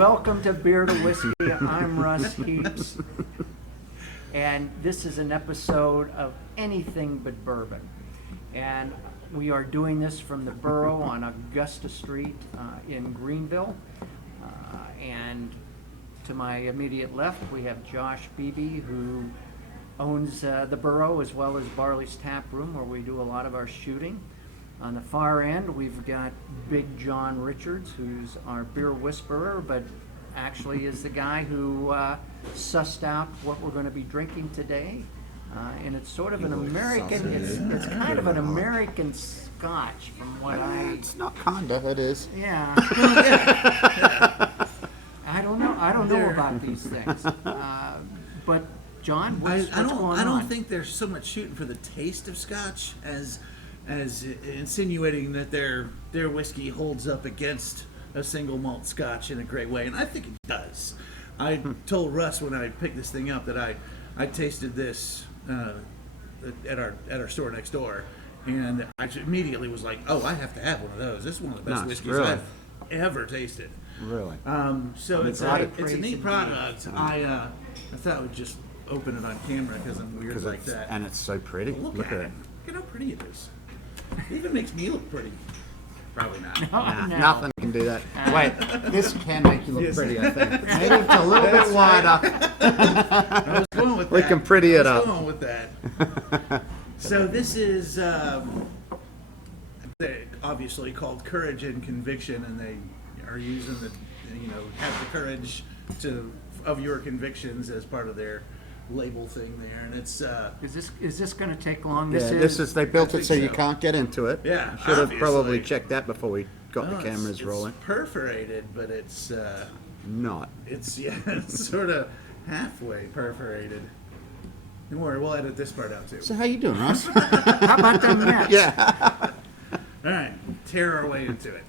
Welcome to Beer to Whiskey. I'm Russ Heaps. And this is an episode of Anything But Bourbon. And we are doing this from the Borough on Augusta Street in Greenville. And to my immediate left, we have Josh Beebe, who owns the Borough as well as Barley's Tap Room, where we do a lot of our shooting. On the far end, we've got Big John Richards, who's our beer whisperer, but actually is the guy who sussed out what we're going to be drinking today. And it's sort of an American, it's kind of an American Scotch from what It's not kinda, it is. Yeah. I don't know about these things. But John, what's going on? I don't think they're so much shooting for the taste of Scotch as insinuating that their whiskey holds up against a single malt Scotch in a great way, and I think it does. I told Russ when I picked this thing up that I tasted this at our store next door, and I immediately was like, oh, I have to have one of those. This is one of the best whiskeys I've ever tasted. Really? So it's a neat product. I thought I would just open it on camera because I'm weird like that. And it's so pretty. Look at it. Look at how pretty it is. It even makes me look pretty. Probably not. No. Nothing can do that. Wait, this can make you look pretty, I think. Maybe it's a little bit wider. I was going with that. We can pretty it up. I was going with that. So this is they're obviously called Courage and Conviction, and they are using have the courage of your convictions as part of their label thing there, and it's Is this going to take long? They built it so you so. can't get into it. Yeah, Should have probably obviously. checked that before we got the cameras rolling. It's perforated, but it's Not. it's sort of halfway perforated. Don't worry, we'll edit this part out too. So how you doing, Russ? How about them Mets? Yeah. All right, tear our way into it.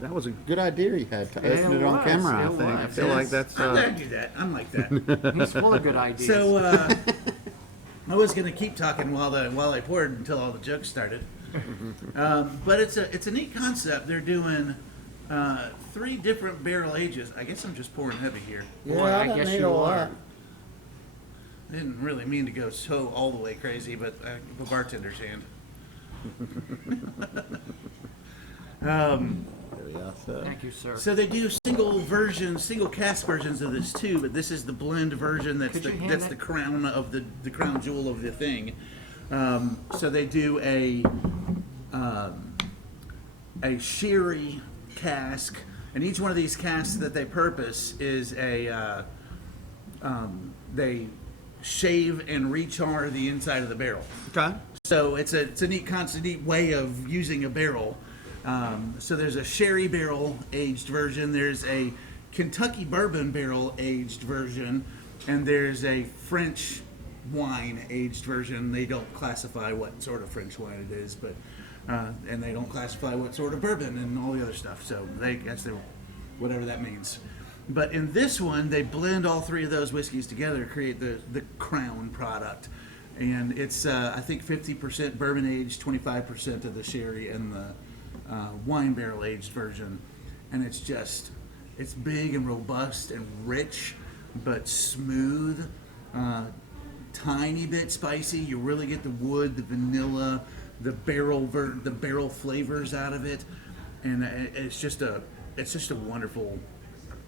That was a good idea you had to open it on was, camera, I it think. I was. feel like that's... I'm glad you do that. I'm like that. He's full of good ideas. So I was gonna keep talking while I poured until all the jokes started. But it's a neat concept. They're doing 3 different barrel ages. I guess I'm just pouring heavy here. Boy, I guess you are. I didn't really mean to go so all the way crazy, but the bartender's hand. There we are, so. Thank you, sir. So they do single cask versions of this too, but this is the blend version that's the crown of the crown jewel of the thing. So they do a sherry cask, and each one of these casks that they purpose is they shave and rechar the inside of the barrel. Okay. So it's a neat way of using a barrel. So there's a sherry barrel aged version, there's a Kentucky bourbon barrel aged version, and there's a French wine aged version. They don't classify what sort of French wine it is, but and they don't classify what sort of bourbon and all the other stuff. So whatever that means. But in this one, they blend all 3 of those whiskeys together to create the Crown product. And it's, I think, 50% bourbon aged, 25% of the sherry, and the wine barrel aged version. And it's big and robust and rich, but smooth, tiny bit spicy. You really get the wood, the vanilla, the barrel flavors out of it. And it's just a wonderful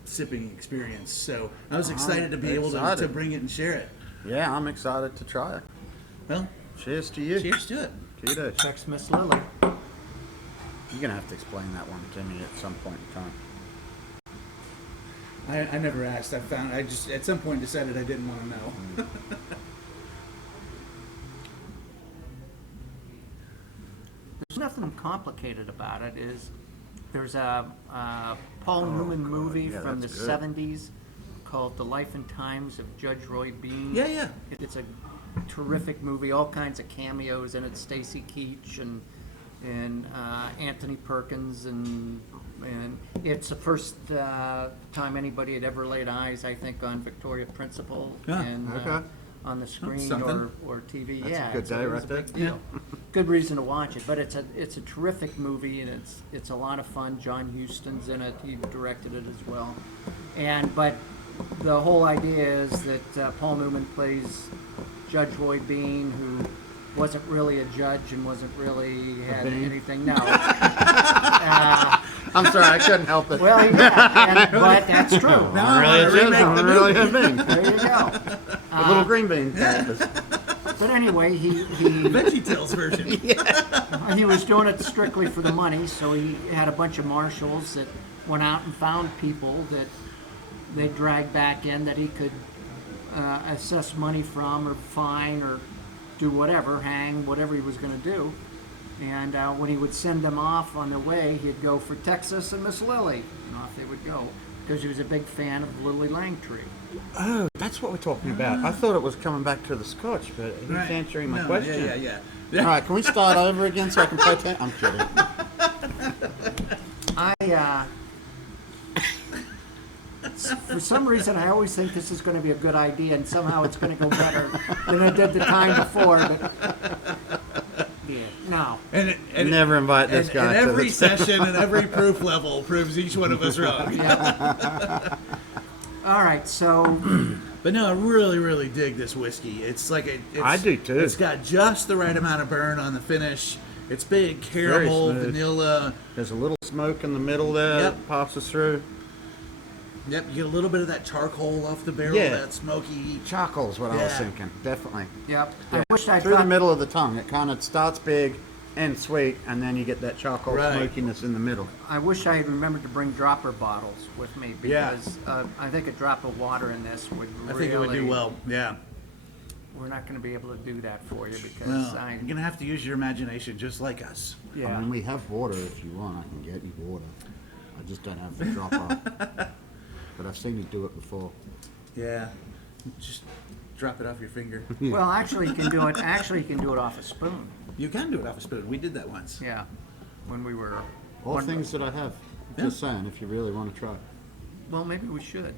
sipping experience. So I was excited to be able to bring it and share it. Yeah, I'm excited to try it. Well, Cheers to you. cheers to it. Cheers. Text Miss Lily. You're going to have to explain that one to me at some point in time. I never asked. I just at some point decided I didn't want to know. There's nothing complicated about it. There's a Paul Newman movie from the that's good. 70s called The Life and Times of Judge Roy Bean. Yeah. It's a terrific movie, all kinds of cameos in it, Stacy Keach and Anthony Perkins, and it's the first time anybody had ever laid eyes, I think, on Victoria Principal. Yeah, and okay. on the screen something. or TV. That's a Yeah, good it's day it right was a there. big deal. Good reason to watch it, but it's a terrific movie, and it's a lot of fun. John Huston's in it; he directed it as well. But the whole idea is that Paul Newman plays Judge Roy Bean, who wasn't really a judge and wasn't really had Bean? anything. No. I'm sorry, I couldn't help it. Well, yeah, but that's true. I'm really a judge, I'm really a bean. There you go. A little green bean. But anyway, he Veggie Tales version. he was doing it strictly for the money, so he had a bunch of marshals that went out and found people that they dragged back in that he could assess money from or fine or do whatever, hang, whatever he was going to do. And when he would send them off on their way, he'd go for Texas and Miss Lily, and off they would go, because he was a big fan of Lily Langtry. Oh, that's what we're talking about. I thought it was coming back to the Scotch, but he's Right. answering my No, question. Yeah. All right, can we start over again so I can play 10? I'm kidding. For some reason, I always think this is going to be a good idea, and somehow it's going to go better than it did the time before. But yeah, no. And Never invite this guy and to every the session and every proof level proves each one of us wrong. All right, so But no, I really, really dig this whiskey. It's like I do too. It's got just the right amount of burn on the finish. It's big caramel, smooth. vanilla. There's a little smoke in the middle there Yep. that passes through. Yep, you get a little bit of that charcoal off the barrel, Yeah. that smoky. Charcoal's what I was Yeah. thinking, definitely. yep. I wish I Through the thought middle of the tongue, it kind of starts big and sweet, and then you get that charcoal Right. smokiness in the middle. I wish I had remembered to bring dropper bottles with me Yeah. because I think a drop of water in this would I really. think it would do well. Yeah. We're not going to be able to do that for you because Well, you're gonna have to use your imagination just like us. yeah. I mean, we have water if you want. I can get you water. I just don't have the dropper. But I've seen you do it before. Yeah. Just drop it off your finger. Well, actually, you can do it. Actually, you can do it off a spoon. You can do it off a spoon. We did that once. Yeah, when we were. All when- things that I have. Just saying, if you really want to try. Well, maybe we should.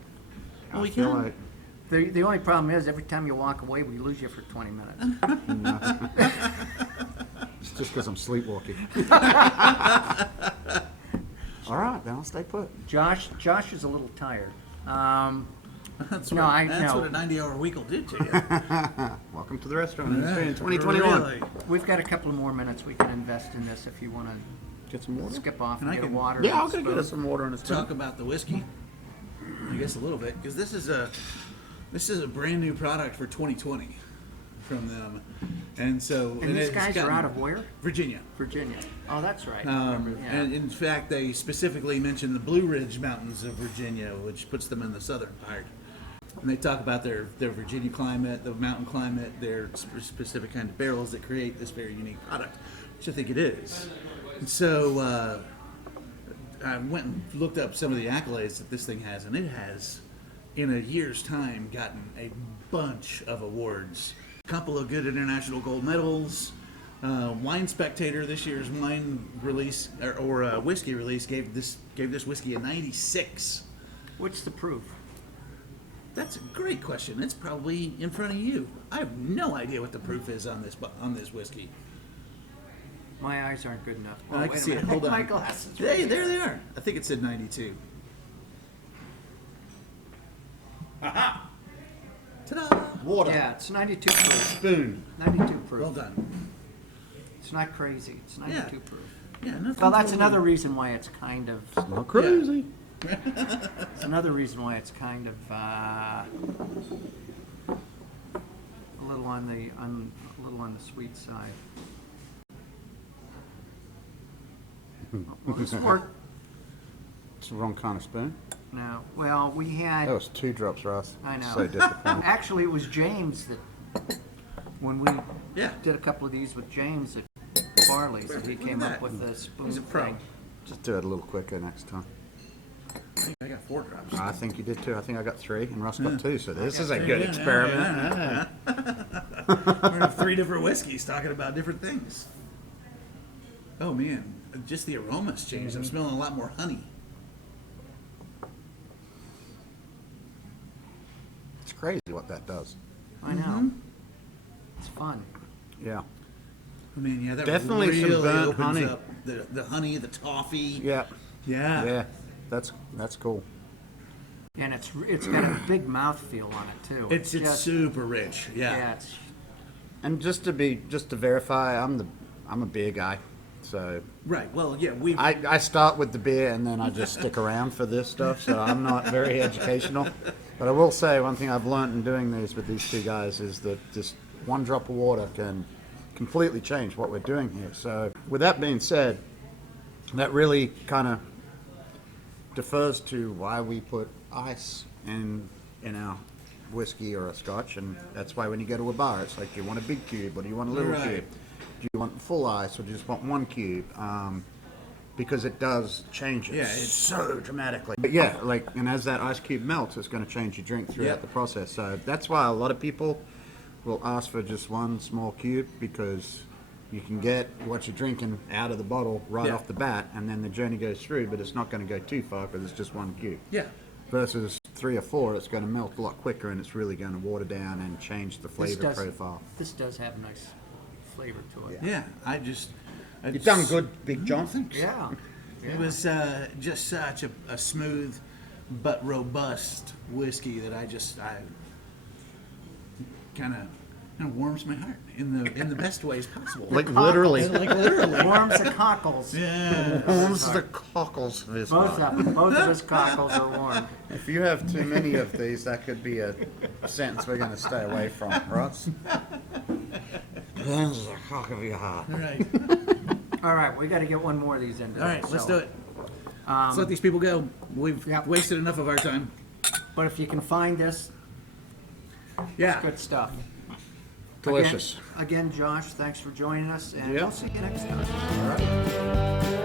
Well, we I feel can. like The only problem is every time you walk away, we lose you for 20 minutes. it's just because I'm sleepwalking. All right, then I'll stay put. Josh is a little tired. That's No, what, I that's know. what a 90-hour week will do to you. Welcome to the restaurant industry in 2021. Really. We've got a couple of more minutes we can invest in this if you want to Get some water? skip off And and I get a can- water. Yeah, and I'll go get spoon. us some water and a spoon. Talk about the whiskey, I guess a little bit, because this is a brand new product for 2020 from them, and so And these it's guys are gotten- out of where? Virginia. Virginia. Oh, that's right. I remember, yeah. And in fact, they specifically mention the Blue Ridge Mountains of Virginia, which puts them in the southern part. And they talk about their Virginia climate, the mountain climate, their specific kind of barrels that create this very unique product, which I think it is. And so I went and looked up some of the accolades that this thing has, and it has, in a year's time, gotten a bunch of awards. A couple of good international gold medals. Wine Spectator, this year's wine release or whiskey release, gave this whiskey a 96. What's the proof? That's a great question. It's probably in front of you. I have no idea what the proof is on this whiskey. My eyes aren't good enough. I can wait a see it. minute. Hold on. My glasses. Hey, there they are. I think it said 92. Aha! Ta-da! Water. Yeah, it's 92 proof. Spoon. 92 proof. Well done. It's not crazy. It's 92 proof. Yeah. Nothing Well, that's totally- another reason why it's kind of. Not crazy. It's another reason why it's kind of a little on the sweet side. Well, this worked. It's the wrong kind of spoon. No, well, we had. That was 2 drops, Ross. I know. So disappointing. Actually, it was James that, when we Yeah. did a couple of these with James at Barley's, that he Look at came that. up with the spoon He's a pro. thing. Just do it a little quicker next time. I think I got 4 drops. I think you did too. I think I got 3 and Ross got 2. So this got is a 3. good Yeah, experiment. We're gonna have 3 different whiskeys talking about different things. Oh man, just the aroma's changed. I'm smelling a lot more honey. It's crazy what that does. I know. It's fun. Yeah. I mean, yeah, that Definitely some really burnt opens honey. up the honey, the toffee. Yeah. Yeah. Yeah. That's cool. And it's got a big mouthfeel on it too. It's just, super rich. Yeah. yeah, it's And just to verify, I'm a beer guy. So Right. Well, yeah, we. I start with the beer and then I just stick around for this stuff, so I'm not very educational. But I will say one thing I've learned in doing these with these two guys is that just one drop of water can completely change what we're doing here. So with that being said, that really kind of defers to why we put ice in our whiskey or a scotch, and that's why when you go to a bar, it's like, do you want a big cube or do you want a little Right. cube? Do you want full ice or do you just want one cube? Because it does change it Yeah, it's- so dramatically. But yeah, like, and as that ice cube melts, it's going to change your drink throughout Yep. the process. So that's why a lot of people will ask for just one small cube, because you can get what you're drinking out of the bottle right Yeah. off the bat, and then the journey goes through, but it's not going to go too far because it's just one cube. Yeah. Versus 3 or 4, it's going to melt a lot quicker, and it's really going to water down and change the this flavor does profile. this does have nice flavor to it. Yeah. I just. You've done good, Big John. Yeah. It was just such a smooth but robust whiskey that I kind of warms my heart in the best ways possible. Like literally. Like literally. Warms the cockles. Yeah. Warms the cockles of his Both heart. of them. Both of his cockles are warm. If you have too many of these, that could be a sentence we're going to stay away from, Ross. Warms the cock of your heart. All right. All right, we got to get one more of these in. All right. Let's so, do it. Let's let these people go. We've Yep. wasted enough of our time. But if you can find this, Yeah. good stuff. Delicious. Again, Josh, thanks for joining us, and Yeah. we'll see you next time. All right.